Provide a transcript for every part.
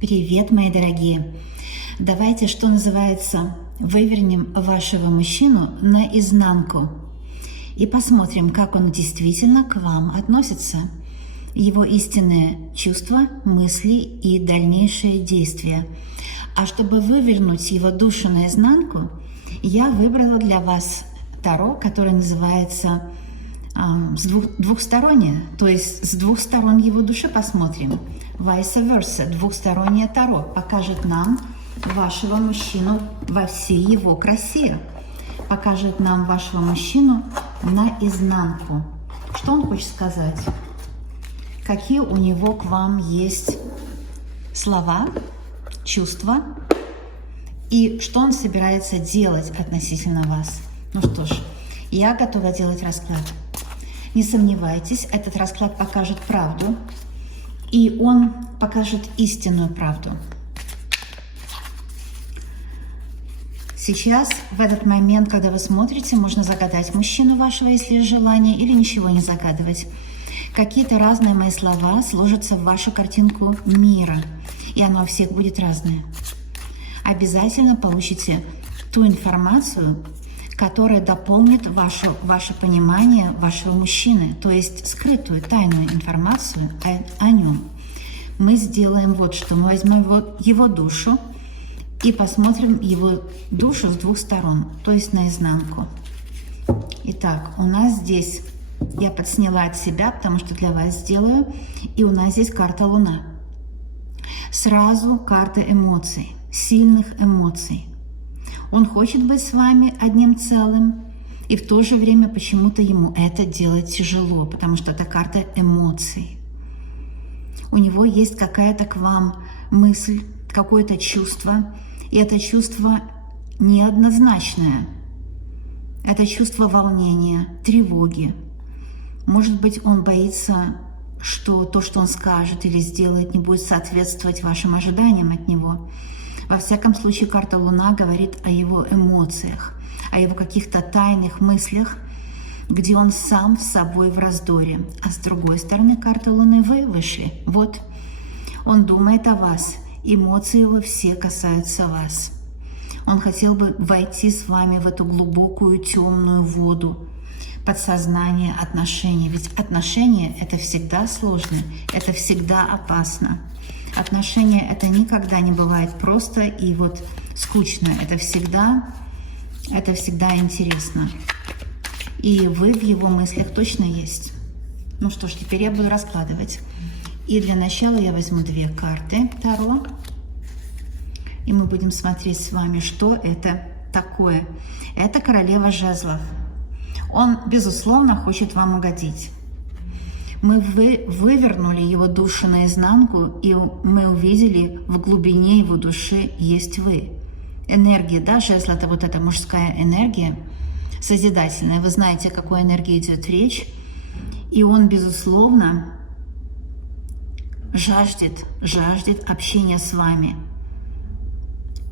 Привет, мои дорогие! Давайте, что называется, вывернем вашего мужчину наизнанку и посмотрим, как он действительно к вам относится, его истинные чувства, мысли и дальнейшие действия. А чтобы вывернуть его душу наизнанку, я выбрала для вас таро, которое называется двухстороннее, то есть с двух сторон его души посмотрим. Vice versa, двухстороннее таро покажет нам вашего мужчину во всей его красе, покажет нам вашего мужчину наизнанку. Что он хочет сказать? Какие у него к вам есть слова, чувства и что он собирается делать относительно вас. Ну что ж, я готова делать расклад. Не сомневайтесь, этот расклад покажет правду, и он покажет истинную правду. Сейчас, в этот момент, когда вы смотрите, можно загадать мужчину вашего, если есть желание, или ничего не загадывать. Какие-то разные мои слова сложатся в вашу картинку мира, и оно у всех будет разное. Обязательно получите ту информацию, которая дополнит ваше понимание вашего мужчины, то есть скрытую, тайную информацию о нем. Мы сделаем вот что. Мы возьмем его душу и посмотрим его душу с двух сторон, то есть наизнанку. Итак, у нас здесь, я подсняла от себя, потому что для вас сделаю, и у нас здесь карта Луна. Сразу карта эмоций, сильных эмоций. Он хочет быть с вами одним целым, и в то же время почему-то ему это делать тяжело, потому что это карта эмоций. У него есть какая-то к вам мысль, какое-то чувство, и это чувство неоднозначное. Это чувство волнения, тревоги. Может быть, он боится, что то, что он скажет или сделает, не будет соответствовать вашим ожиданиям от него. Во всяком случае, карта Луна говорит о его эмоциях, о его каких-то тайных мыслях, где он сам с собой в раздоре. А с другой стороны, карта Луны вы вышли. Вот, он думает о вас, эмоции его все касаются вас. Он хотел бы войти с вами в эту глубокую темную воду, подсознание отношений. Ведь отношения — это всегда сложно, это всегда опасно. Отношения — это никогда не бывает просто и вот скучно. Это всегда интересно. И вы в его мыслях точно есть. Ну что ж, теперь я буду раскладывать. И для начала я возьму две карты Таро. И мы будем смотреть с вами, что это такое. Это королева жезлов. Он, безусловно, хочет вам угодить. Мы вывернули его душу наизнанку, и мы увидели, в глубине его души есть вы. Энергия, да, жезл — это вот эта мужская энергия, созидательная. Вы знаете, о какой энергии идет речь. И он, безусловно, жаждет общения с вами.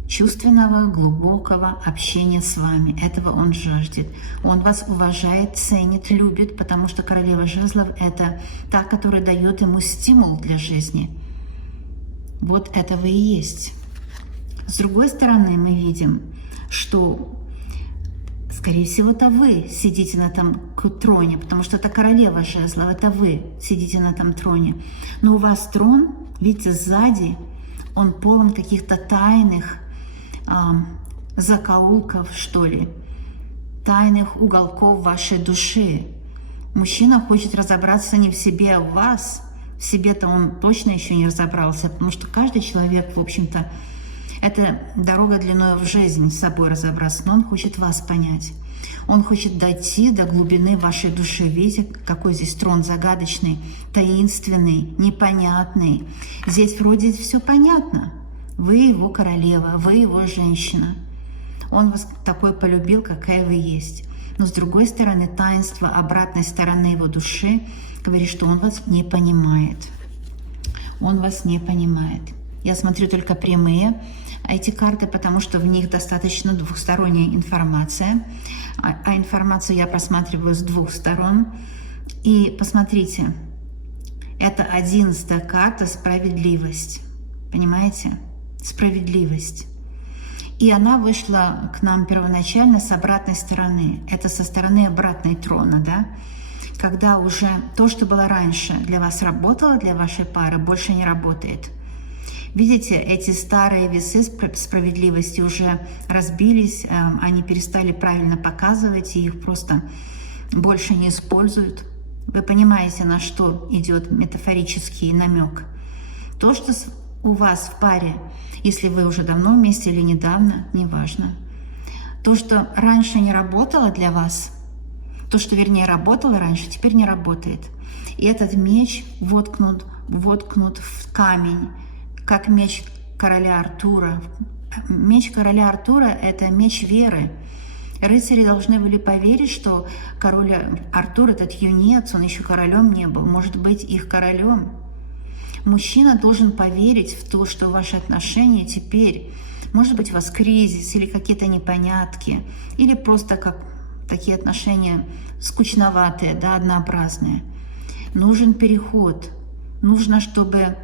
Чувственного, глубокого общения с вами. Этого он жаждет. Он вас уважает, ценит, любит, потому что королева жезлов — это та, которая дает ему стимул для жизни. Вот это вы и есть. С другой стороны, мы видим, что, скорее всего, это вы сидите на том троне, потому что это королева жезлов, это вы сидите на том троне. Но у вас трон, видите, сзади, он полон каких-то тайных закоулков, что ли, тайных уголков вашей души. Мужчина хочет разобраться не в себе, а в вас. В себе-то он точно еще не разобрался, потому что каждый человек, в общем-то, это дорога длиной в жизнь, с собой разобраться, но он хочет вас понять. Он хочет дойти до глубины вашей души. Видите, какой здесь трон загадочный, таинственный, непонятный. Здесь вроде все понятно. Вы его королева, вы его женщина. Он вас такой полюбил, какая вы есть. Но с другой стороны, таинство обратной стороны его души говорит, что он вас не понимает. Он вас не понимает. Я смотрю только прямые эти карты, потому что в них достаточно двухсторонняя информация. А информацию я просматриваю с двух сторон. И посмотрите, это 11-я карта — справедливость. понимаете? Справедливость. И она вышла к нам первоначально с обратной стороны. Это со стороны обратной трона, да? Когда уже то, что было раньше для вас работало, для вашей пары, больше не работает. Видите, эти старые весы справедливости уже разбились, они перестали правильно показывать, и их просто больше не используют. Вы понимаете, на что идет метафорический намек. То, что у вас в паре, если вы уже давно вместе или недавно, неважно, то, что раньше не работало для вас, то, что, вернее, работало раньше, теперь не работает. И этот меч воткнут в камень, как меч короля Артура. Меч короля Артура – это меч веры. Рыцари должны были поверить, что король Артур, этот юнец, он еще королем не был, может быть их королем. Мужчина должен поверить в то, что ваши отношения теперь, может быть, у вас кризис или какие-то непонятки, или просто как такие отношения скучноватые, да, однообразные. Нужен переход. Нужно, чтобы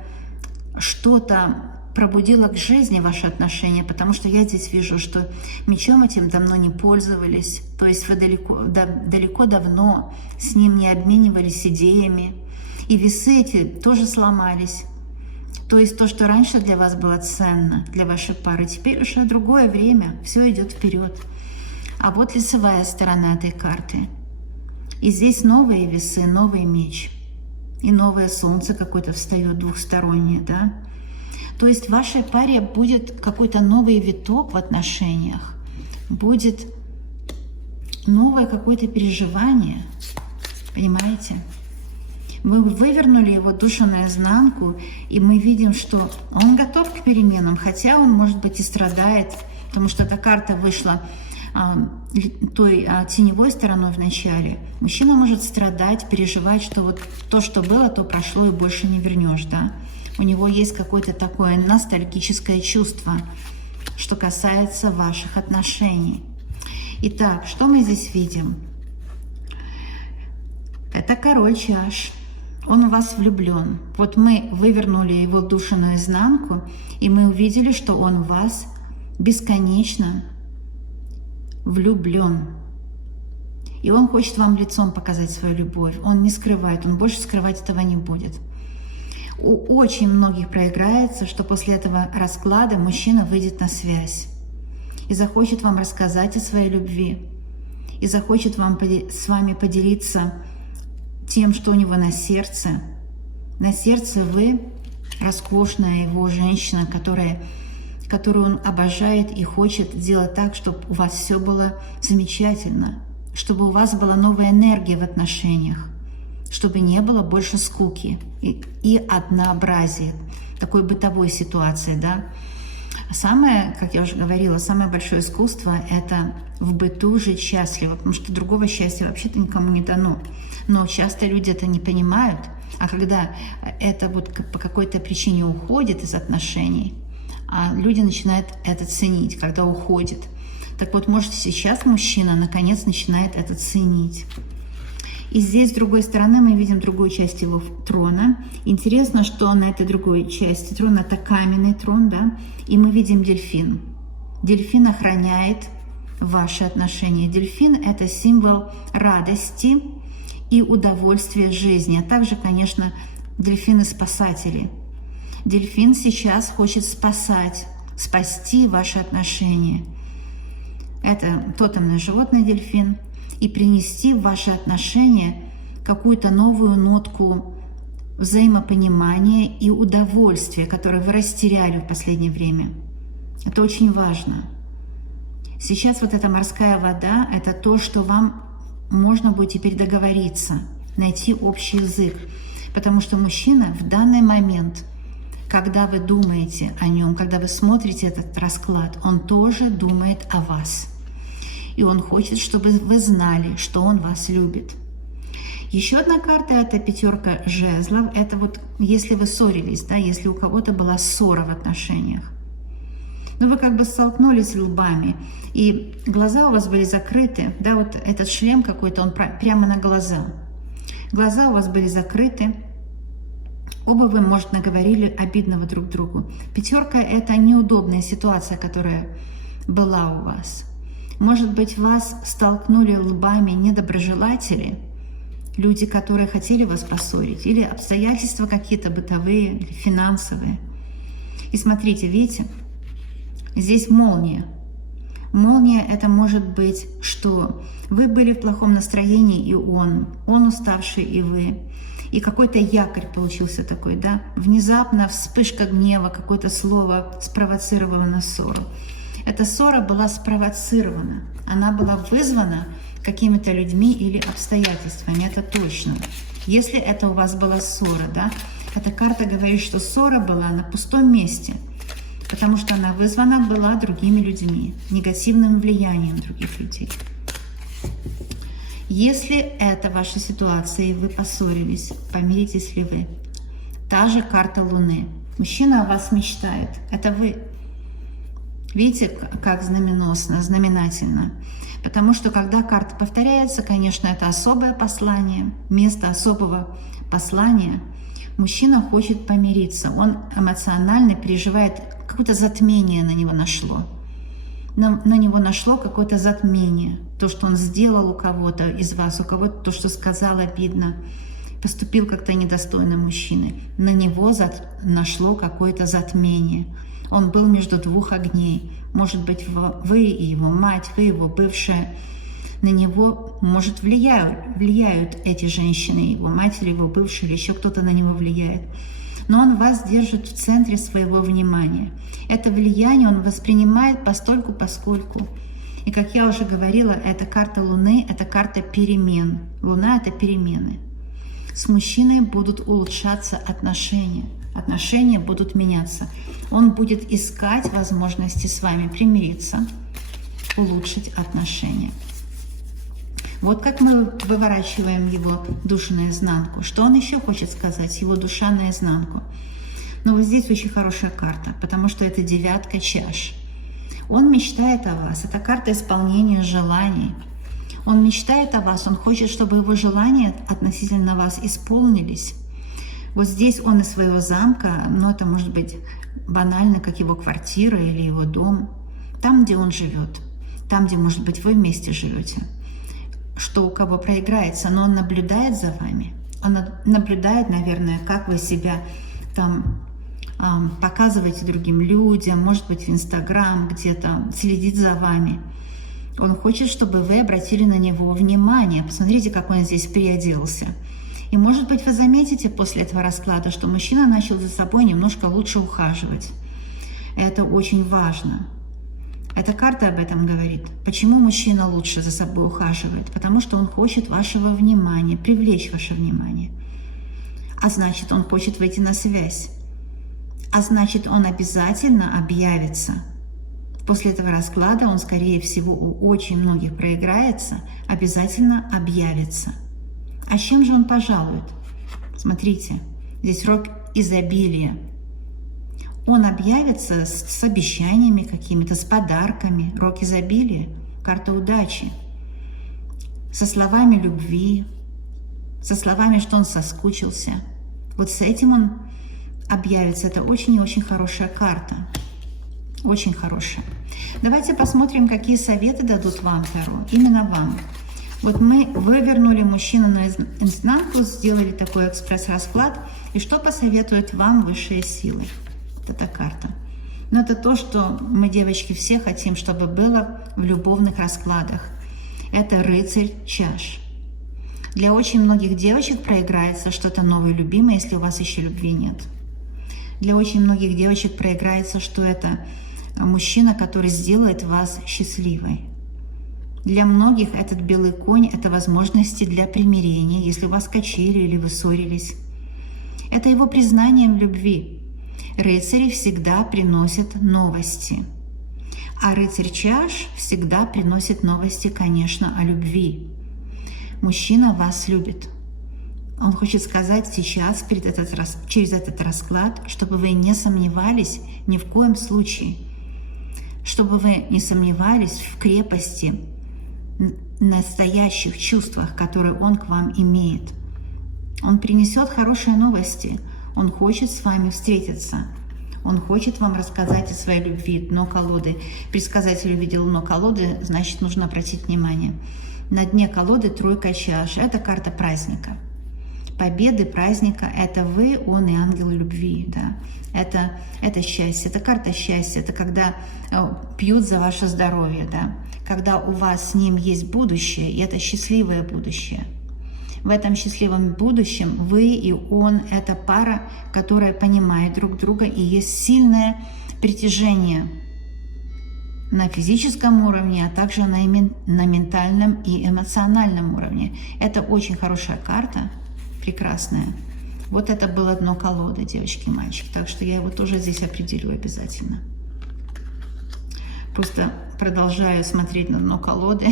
что-то пробудило к жизни ваши отношения, потому что я здесь вижу, что мечом этим давно не пользовались, то есть вы далеко давно с ним не обменивались идеями, и весы эти тоже сломались. То есть то, что раньше для вас было ценно, для вашей пары, теперь уже другое время, все идет вперед. А вот лицевая сторона этой карты. И здесь новые весы, новый меч. И новое солнце какое-то встает двухстороннее, да? То есть в вашей паре будет какой-то новый виток в отношениях, будет новое какое-то переживание, понимаете? Мы вывернули его душу наизнанку, и мы видим, что он готов к переменам, хотя он, может быть, и страдает, потому что эта карта вышла той теневой стороной в начале. Мужчина может страдать, переживать, что вот то, что было, то прошло и больше не вернешь, да? У него есть какое-то такое ностальгическое чувство, что касается ваших отношений. Итак, что мы здесь видим? Это король чаш. Он в вас влюблен. Вот мы вывернули его душу наизнанку, и мы увидели, что он в вас бесконечно влюблен. И он хочет вам лицом показать свою любовь. Он не скрывает, он больше скрывать этого не будет. У очень многих проиграется, что после этого расклада мужчина выйдет на связь и захочет вам рассказать о своей любви, и захочет с вами поделиться тем, что у него на сердце. На сердце вы роскошная его женщина, которую он обожает и хочет сделать так, чтобы у вас все было замечательно, чтобы у вас была новая энергия в отношениях, чтобы не было больше скуки и однообразия, такой бытовой ситуации, да. Самое, как я уже говорила, самое большое искусство – это в быту жить счастливо, потому что другого счастья вообще-то никому не дано. Но часто люди это не понимают, а когда это вот по какой-то причине уходит из отношений, люди начинают это ценить, когда уходит. Так вот, может, сейчас мужчина наконец начинает это ценить. И здесь, с другой стороны, мы видим другую часть его трона. Интересно, что на этой другой части трона это каменный трон, да, и мы видим дельфин. Дельфин охраняет ваши отношения. Дельфин – это символ радости и удовольствия жизни, а также, конечно, дельфины-спасатели. Дельфин сейчас хочет спасти ваши отношения. Это тотемное животное дельфин. И принести в ваши отношения какую-то новую нотку взаимопонимания и удовольствия, которое вы растеряли в последнее время. Это очень важно. Сейчас вот эта морская вода – это то, что вам можно будет теперь договориться, найти общий язык. Потому что мужчина в данный момент, когда вы думаете о нем, когда вы смотрите этот расклад, он тоже думает о вас. И он хочет, чтобы вы знали, что он вас любит. Еще одна карта – это пятерка жезлов. Это вот если вы ссорились, да, если у кого-то была ссора в отношениях. Но вы как бы столкнулись лбами, и глаза у вас были закрыты. Да, вот этот шлем какой-то, он прямо на глаза. Глаза у вас были закрыты. Оба вы, может, наговорили обидного друг другу. Пятерка – это неудобная ситуация, которая была у вас. Может быть, вас столкнули лбами недоброжелатели, люди, которые хотели вас поссорить, или обстоятельства какие-то бытовые, или финансовые. И смотрите, видите, здесь молния. Молния – это может быть, что вы были в плохом настроении, и он уставший, и вы. И какой-то якорь получился такой, да? Внезапно вспышка гнева, какое-то слово спровоцировало на ссору. Эта ссора была спровоцирована, она была вызвана какими-то людьми или обстоятельствами, это точно. Если это у вас была ссора, да? Эта карта говорит, что ссора была на пустом месте, потому что она вызвана была другими людьми, негативным влиянием других людей. Если это ваша ситуация, и вы поссорились, помиритесь ли вы? Та же карта Луны. Мужчина о вас мечтает. Это вы. Видите, как знаменосно, знаменательно? Потому что, когда карта повторяется, конечно, это особое послание, место особого послания. Мужчина хочет помириться. Он эмоционально переживает, какое-то затмение на него нашло. На него нашло какое-то затмение. То, что он сделал у кого-то из вас, у кого-то то, что сказал обидно, поступил как-то недостойно мужчины. На него нашло какое-то затмение. Он был между двух огней. Может быть, вы и его мать, вы его бывшая. На него, может, влияют эти женщины, его мать или его бывшая, или еще кто-то на него влияет. Но он вас держит в центре своего внимания. Это влияние он воспринимает постольку-поскольку. И, как я уже говорила, эта карта Луны – это карта перемен. Луна – это перемены. С мужчиной будут улучшаться отношения. Отношения будут меняться. Он будет искать возможности с вами примириться, улучшить отношения. Вот как мы выворачиваем его душу наизнанку. Что он еще хочет сказать? Его душа наизнанку. Но вот здесь очень хорошая карта, потому что это девятка чаш. Он мечтает о вас. Это карта исполнения желаний. Он мечтает о вас. Он хочет, чтобы его желания относительно вас исполнились. Вот здесь он из своего замка, но это может быть банально, как его квартира или его дом. Там, где он живет. Там, где, может быть, вы вместе живете. Что у кого проиграется, но он наблюдает за вами. Он наблюдает, наверное, как вы себя там показываете другим людям, может быть, в Инстаграм где-то, следит за вами. Он хочет, чтобы вы обратили на него внимание. Посмотрите, как он здесь приоделся. И, может быть, вы заметите после этого расклада, что мужчина начал за собой немножко лучше ухаживать. Это очень важно. Эта карта об этом говорит. Почему мужчина лучше за собой ухаживает? Потому что он хочет вашего внимания, привлечь ваше внимание. А значит, он хочет выйти на связь. А значит, он обязательно объявится. После этого расклада он, скорее всего, у очень многих проиграется, обязательно объявится. А с чем же он пожалует? Смотрите, здесь рог изобилия. Он объявится с обещаниями какими-то, с подарками. Рог изобилия, карта удачи. Со словами любви, со словами, что он соскучился. Вот с этим он объявится. Это очень и очень хорошая карта. Очень хорошая. Давайте посмотрим, какие советы дадут вам Таро. Именно вам. Вот мы вывернули мужчину наизнанку, сделали такой экспресс-расклад. И что посоветуют вам высшие силы? Вот эта карта. Но это то, что мы, девочки, все хотим, чтобы было в любовных раскладах. Это рыцарь чаш. Для очень многих девочек проиграется что-то новое, любимое, если у вас еще любви нет. Для очень многих девочек проиграется, что это мужчина, который сделает вас счастливой. Для многих этот белый конь – это возможности для примирения, если вас качели или вы ссорились. Это его признание в любви. Рыцари всегда приносят новости. А рыцарь чаш всегда приносит новости, конечно, о любви. Мужчина вас любит. Он хочет сказать сейчас, через этот расклад, чтобы вы не сомневались ни в коем случае. Чтобы вы не сомневались в крепости, настоящих чувствах, которые он к вам имеет. Он принесет хорошие новости. Он хочет с вами встретиться. Он хочет вам рассказать о своей любви. Дно колоды. Предсказатель увидел дно колоды, значит, нужно обратить внимание. На дне колоды тройка чаш. Это карта праздника. Победы, праздника. Это вы, он и ангел любви. Да? Это счастье. Это карта счастья. Это когда пьют за ваше здоровье. Да? Когда у вас с ним есть будущее, и это счастливое будущее. В этом счастливом будущем вы и он – это пара, которая понимает друг друга, и есть сильное притяжение на физическом уровне, а также на ментальном и эмоциональном уровне. Это очень хорошая карта, прекрасная. Вот это было дно колоды, девочки и мальчики, так что я его тоже здесь определю обязательно. Просто продолжаю смотреть на дно колоды.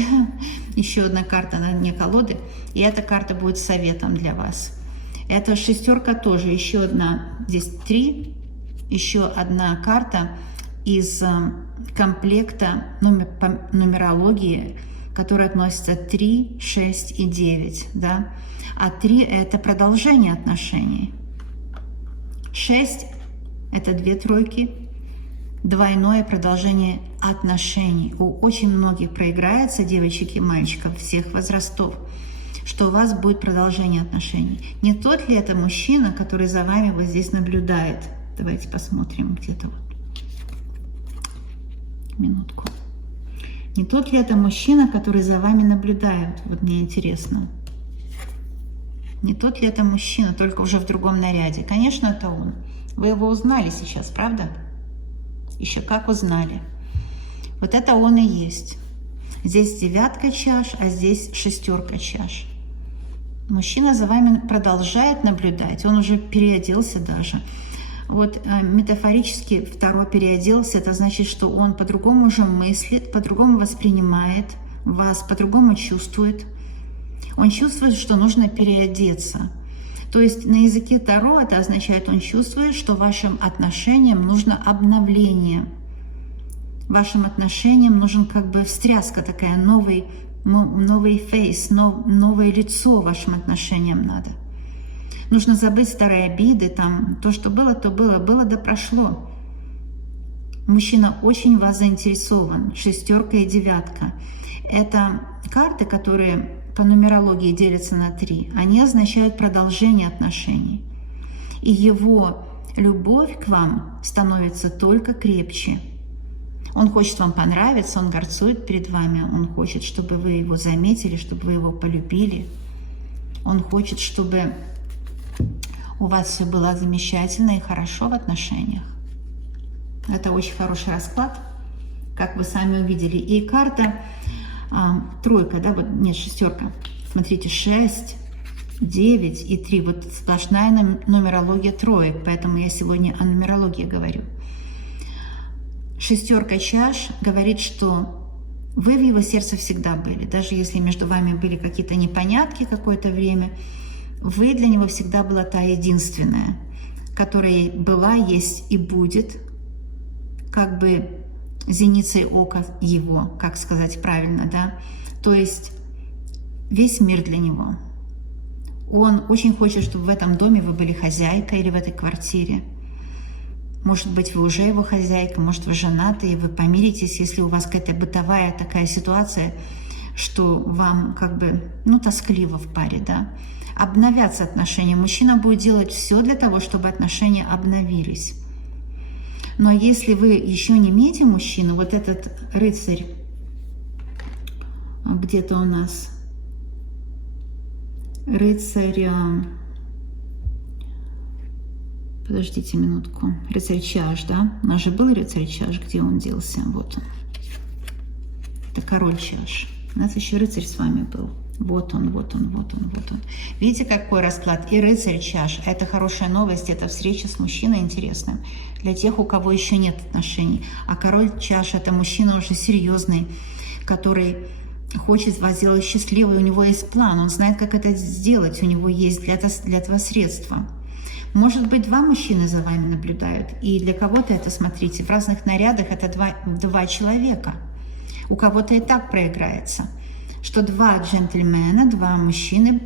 Еще одна карта на дне колоды. И эта карта будет советом для вас. Это шестерка тоже. Еще одна. Здесь 3. Еще одна карта из комплекта нумерологии, которая относится 3, 6 и 9. Да? А 3 – это продолжение отношений. 6 – это 2 тройки. Двойное продолжение отношений. У очень многих проиграется, девочек и мальчиков всех возрастов, что у вас будет продолжение отношений. Не тот ли это мужчина, который за вами вот здесь наблюдает? Давайте посмотрим где-то вот. Минутку. Не тот ли это мужчина, который за вами наблюдает? Вот мне интересно. Не тот ли это мужчина, только уже в другом наряде? Конечно, это он. Вы его узнали сейчас, правда? Еще как узнали. Вот это он и есть. Здесь 9 чаш, а здесь 6 чаш. Мужчина за вами продолжает наблюдать. Он уже переоделся даже. Вот метафорически 2 переоделся. Это значит, что он по-другому уже мыслит, по-другому воспринимает вас, по-другому чувствует. Он чувствует, что нужно переодеться. То есть на языке Таро это означает, он чувствует, что вашим отношениям нужно обновление. Вашим отношениям нужен как бы встряска такая, новый фейс, новое лицо вашим отношениям надо. Нужно забыть старые обиды, там, то, что было, то было да прошло. Мужчина очень в вас заинтересован, 6 и 9. Это карты, которые по нумерологии делятся на 3, они означают продолжение отношений. И его любовь к вам становится только крепче. Он хочет вам понравиться, он горцует перед вами, он хочет, чтобы вы его заметили, чтобы вы его полюбили. Он хочет, чтобы у вас все было замечательно и хорошо в отношениях. Это очень хороший расклад, как вы сами увидели. И карта... 3, да, вот, нет, 6. Смотрите, 6, 9 и 3. Вот сплошная нумерология троек, поэтому я сегодня о нумерологии говорю. 6 чаш говорит, что вы в его сердце всегда были. Даже если между вами были какие-то непонятки какое-то время, вы для него всегда была та единственная, которая была, есть и будет, как бы зеницей ока его, как сказать правильно, да? То есть весь мир для него. Он очень хочет, чтобы в этом доме вы были хозяйкой или в этой квартире. Может быть, вы уже его хозяйка, может, вы женаты, и вы помиритесь, если у вас какая-то бытовая такая ситуация, что вам как бы, тоскливо в паре, да? Обновятся отношения. Мужчина будет делать все для того, чтобы отношения обновились. Но если вы еще не имеете мужчину, вот этот рыцарь, где-то у нас, рыцарь, подождите минутку, рыцарь чаш, да? У нас же был рыцарь чаш, где он делся? Вот он. Это король чаш. У нас еще рыцарь с вами был. Вот он. Видите, какой расклад? И рыцарь чаш. Это хорошая новость, это встреча с мужчиной интересным. Для тех, у кого еще нет отношений. А король чаш – это мужчина уже серьезный, который хочет вас сделать счастливой. У него есть план, он знает, как это сделать. У него есть для этого средства. Может быть, 2 мужчины за вами наблюдают. И для кого-то это, смотрите, в разных нарядах это 2 человека. У кого-то и так проиграется, что 2 джентльмена, 2 мужчины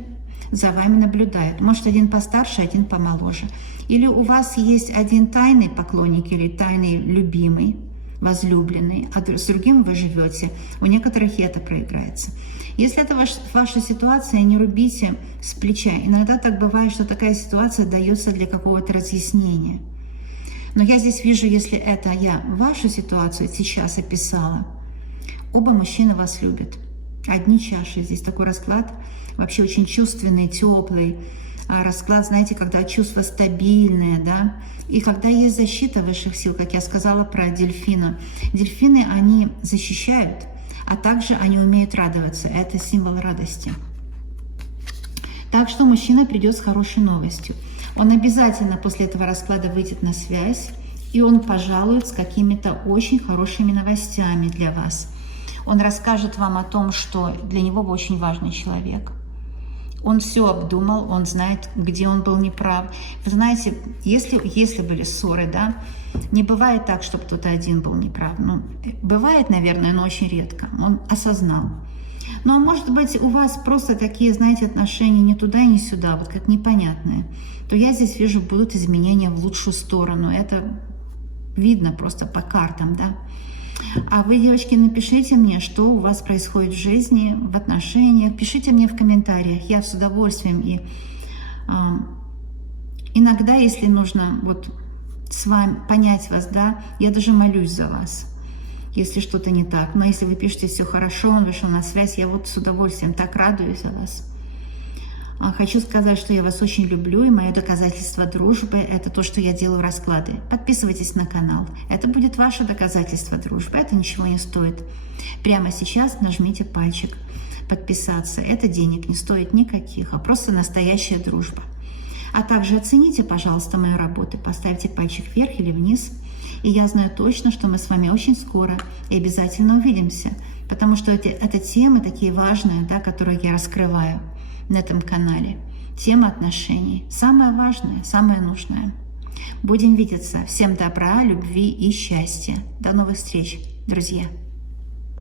за вами наблюдают. Может, один постарше, один помоложе. Или у вас есть один тайный поклонник или тайный любимый, возлюбленный, а с другим вы живете. У некоторых и это проиграется. Если это ваша ситуация, не рубите с плеча. Иногда так бывает, что такая ситуация дается для какого-то разъяснения. Но я здесь вижу, если это я вашу ситуацию сейчас описала, оба мужчины вас любят. Одни чаши. Здесь такой расклад вообще очень чувственный, теплый. Расклад, знаете, когда чувство стабильное, да, и когда есть защита высших сил, как я сказала про дельфина. Дельфины, они защищают, а также они умеют радоваться. Это символ радости. Так что мужчина придет с хорошей новостью. Он обязательно после этого расклада выйдет на связь, и он пожалует с какими-то очень хорошими новостями для вас. Он расскажет вам о том, что для него вы очень важный человек. Он все обдумал, он знает, где он был неправ. Вы знаете, если были ссоры, да, не бывает так, чтобы кто-то один был неправ. Ну, бывает, наверное, но очень редко. Он осознал. Но, может быть, у вас просто такие, знаете, отношения не туда и не сюда, вот как непонятные. То я здесь вижу, будут изменения в лучшую сторону. Это видно просто по картам, да. А вы, девочки, напишите мне, что у вас происходит в жизни, в отношениях. Пишите мне в комментариях, я с удовольствием. И иногда, если нужно вот с вами понять вас, да, я даже молюсь за вас, если что-то не так. Но если вы пишете все хорошо, он вышел на связь, я вот с удовольствием так радуюсь за вас. Хочу сказать, что я вас очень люблю, и мое доказательство дружбы – это то, что я делаю расклады. Подписывайтесь на канал. Это будет ваше доказательство дружбы, это ничего не стоит. Прямо сейчас нажмите пальчик «Подписаться». Это денег не стоит никаких, а просто настоящая дружба. А также оцените, пожалуйста, мою работу, поставьте пальчик вверх или вниз. И я знаю точно, что мы с вами очень скоро и обязательно увидимся, потому что это темы такие важные, да, которые я раскрываю на этом канале. Тема отношений. Самое важное, самое нужное. Будем видеться. Всем добра, любви и счастья. До новых встреч, друзья.